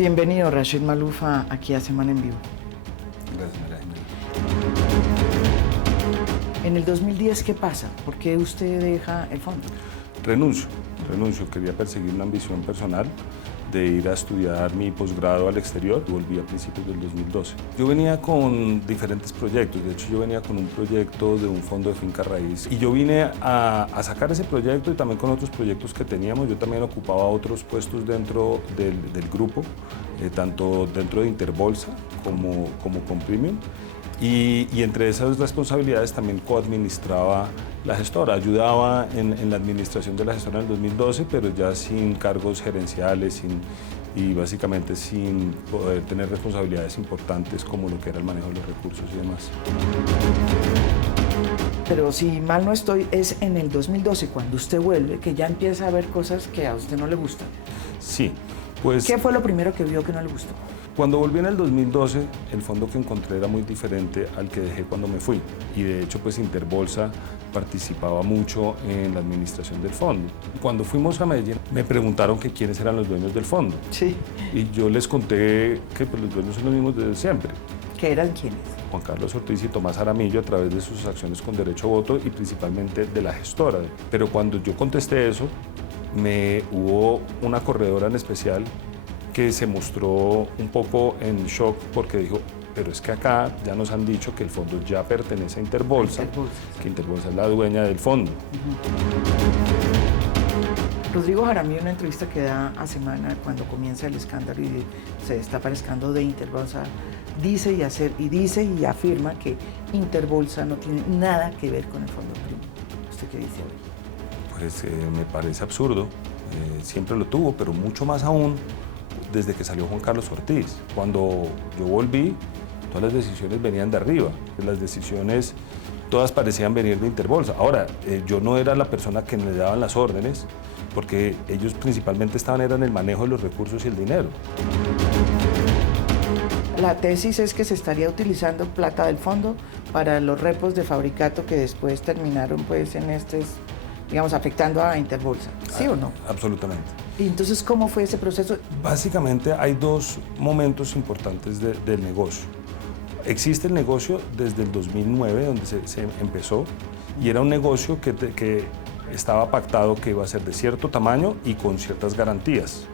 Bienvenido, Rashid Maloof, aquí a Semana en Vivo. Gracias, María Jimena. En el 2010, ¿qué pasa? ¿Por qué usted deja el fondo? Renuncio. Quería perseguir una ambición personal de ir a estudiar mi posgrado al exterior. Volví a principios del 2012. Yo venía con diferentes proyectos. De hecho, yo venía con un proyecto de un fondo de finca raíz. Y yo vine a sacar ese proyecto y también con otros proyectos que teníamos. Yo también ocupaba otros puestos dentro del grupo, tanto dentro de Interbolsa como con Premium. Y entre esas responsabilidades también coadministraba la gestora, ayudaba en la administración de la gestora en el 2012, pero ya sin cargos gerenciales y básicamente sin poder tener responsabilidades importantes como lo que era el manejo de los recursos y demás. Pero si mal no estoy, es en el 2012, cuando usted vuelve, que ya empieza a ver cosas que a usted no le gustan. Sí, pues... ¿Qué fue lo primero que vio que no le gustó? Cuando volví en el 2012, el fondo que encontré era muy diferente al que dejé cuando me fui. Y de hecho, pues Interbolsa participaba mucho en la administración del fondo. Cuando fuimos a Medellín, me preguntaron que quiénes eran los dueños del fondo. Sí. Y yo les conté que pues, los dueños son los mismos desde siempre. ¿Qué eran quiénes? Juan Carlos Ortiz y Tomás Aramillo a través de sus acciones con derecho a voto y principalmente de la gestora. Pero cuando yo contesté eso, hubo una corredora en especial que se mostró un poco en shock porque dijo, pero es que acá ya nos han dicho que el fondo ya pertenece a Interbolsa, que Interbolsa es la dueña del fondo. Rodrigo Jaramillo, en una entrevista que da a Semana cuando comienza el escándalo y se destapa el escándalo de Interbolsa, dice y afirma que Interbolsa no tiene nada que ver con el fondo Premium. ¿Usted qué dice hoy? Pues me parece absurdo, siempre lo tuvo, pero mucho más aún desde que salió Juan Carlos Ortiz. Cuando yo volví, todas las decisiones venían de arriba, las decisiones todas parecían venir de Interbolsa. Ahora, yo no era la persona que le daban las órdenes, porque ellos principalmente estaban en el manejo de los recursos y el dinero. La tesis es que se estaría utilizando plata del fondo para los repos de Fabricato que después terminaron pues en digamos, afectando a Interbolsa. ¿Sí o no? Absolutamente. ¿Y entonces cómo fue ese proceso? Básicamente hay dos momentos importantes del negocio. Existe el negocio desde el 2009, donde se empezó, y era un negocio que estaba pactado que iba a ser de cierto tamaño y con ciertas garantías,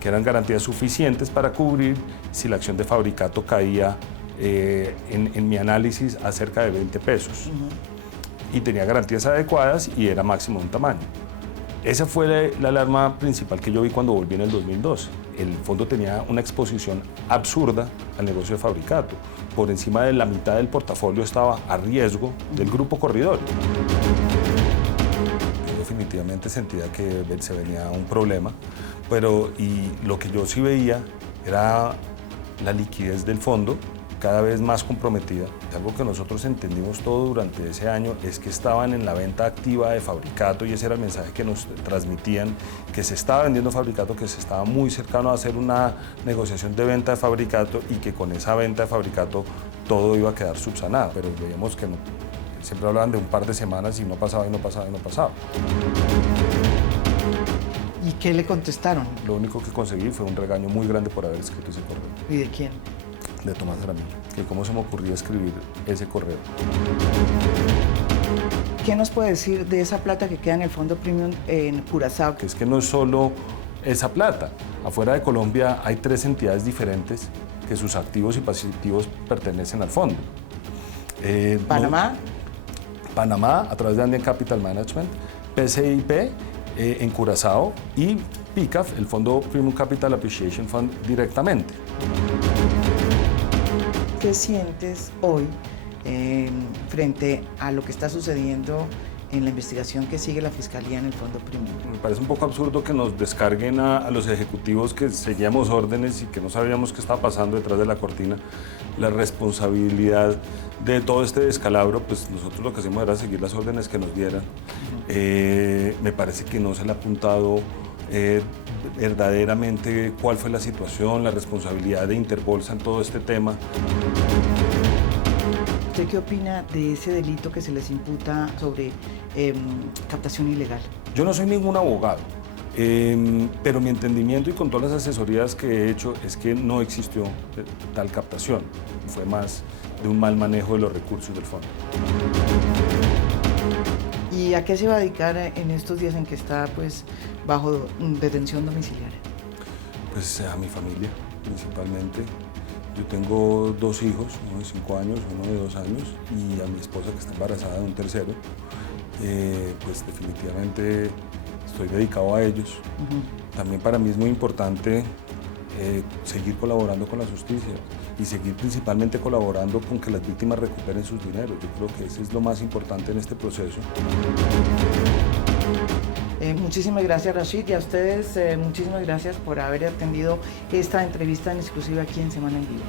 que eran garantías suficientes para cubrir si la acción de Fabricato caía, en mi análisis, a cerca de 20 pesos. Y tenía garantías adecuadas y era máximo un tamaño. Esa fue la alarma principal que yo vi cuando volví en el 2012. El fondo tenía una exposición absurda al negocio de Fabricato. Por encima de la mitad del portafolio estaba a riesgo del grupo corredor. Yo definitivamente sentía que se venía un problema, y lo que yo sí veía era la liquidez del fondo cada vez más comprometida. Algo que nosotros entendimos todo durante ese año es que estaban en la venta activa de Fabricato y ese era el mensaje que nos transmitían, que se estaba vendiendo Fabricato, que se estaba muy cercano a hacer una negociación de venta de Fabricato y que con esa venta de Fabricato todo iba a quedar subsanado. Pero veíamos que no. Siempre hablaban de un par de semanas y no pasaba y no pasaba y no pasaba. ¿Y qué le contestaron? Lo único que conseguí fue un regaño muy grande por haber escrito ese correo. ¿Y de quién? De Tomás Aramillo, que cómo se me ocurría escribir ese correo. ¿Qué nos puede decir de esa plata que queda en el fondo Premium en Curazao? Que es que no es solo esa plata. Afuera de Colombia hay 3 entidades diferentes que sus activos y pasivos pertenecen al fondo. ¿Panamá? Panamá, a través de Andean Capital Management, PCIP en Curazao y PICAF, el Fondo Premium Capital Appreciation Fund, directamente. ¿Qué sientes hoy frente a lo que está sucediendo en la investigación que sigue la Fiscalía en el Fondo Premium? Me parece un poco absurdo que nos descarguen a los ejecutivos que seguíamos órdenes y que no sabíamos qué estaba pasando detrás de la cortina. La responsabilidad de todo este descalabro, pues nosotros lo que hacíamos era seguir las órdenes que nos dieran. Me parece que no se le ha apuntado verdaderamente cuál fue la situación, la responsabilidad de Interbolsa en todo este tema. ¿Usted qué opina de ese delito que se les imputa sobre captación ilegal? Yo no soy ningún abogado. Pero mi entendimiento y con todas las asesorías que he hecho es que no existió tal captación, fue más de un mal manejo de los recursos del fondo. ¿Y a qué se va a dedicar en estos días en que está pues, bajo detención domiciliaria? Pues a mi familia, principalmente. Yo tengo 2 hijos, uno de 5 años, uno de 2 años, y a mi esposa que está embarazada de un tercero. Pues definitivamente estoy dedicado a ellos. También para mí es muy importante seguir colaborando con la justicia y seguir principalmente colaborando con que las víctimas recuperen sus dineros. Yo creo que eso es lo más importante en este proceso. Muchísimas gracias, Rashid, y a ustedes muchísimas gracias por haber atendido esta entrevista en exclusiva aquí en Semana en Vivo.